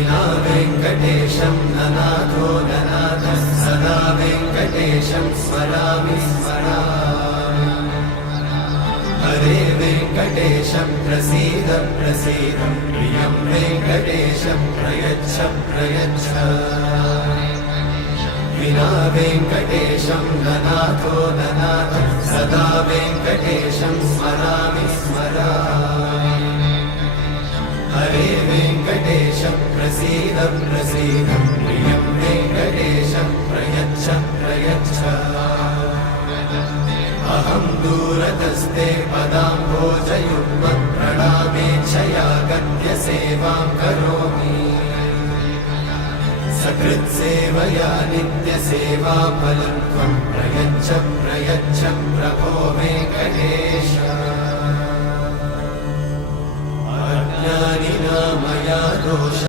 विना वेङ्कटेशं ननाथो ननाथः सदा वेङ्कटेशं स्मरामि स्मरामि हरे वेङ्कटेशं प्रसीद प्रसीद प्रियं वेङ्कटेशं प्रयच्छ प्रयच्छ विना वेङ्कटेशं ननाथो ननाथः सदा वेङ्कटेशं स्मरामि स्मरामि हरे वेङ्कटेशं प्रसीद प्रसीद प्रियं वेङ्कटेशं प्रयच्छ प्रयच्छ अहं दूरतस्ते पदाम्भोजयुग्मं प्रणामेच्छया गद्य सेवां करोमि सकृत्सेवया नित्यसेवाफलं त्वं प्रयच्छ प्रयच्छ प्रभो वेङ्कटेश अज्ञानिना मया दोष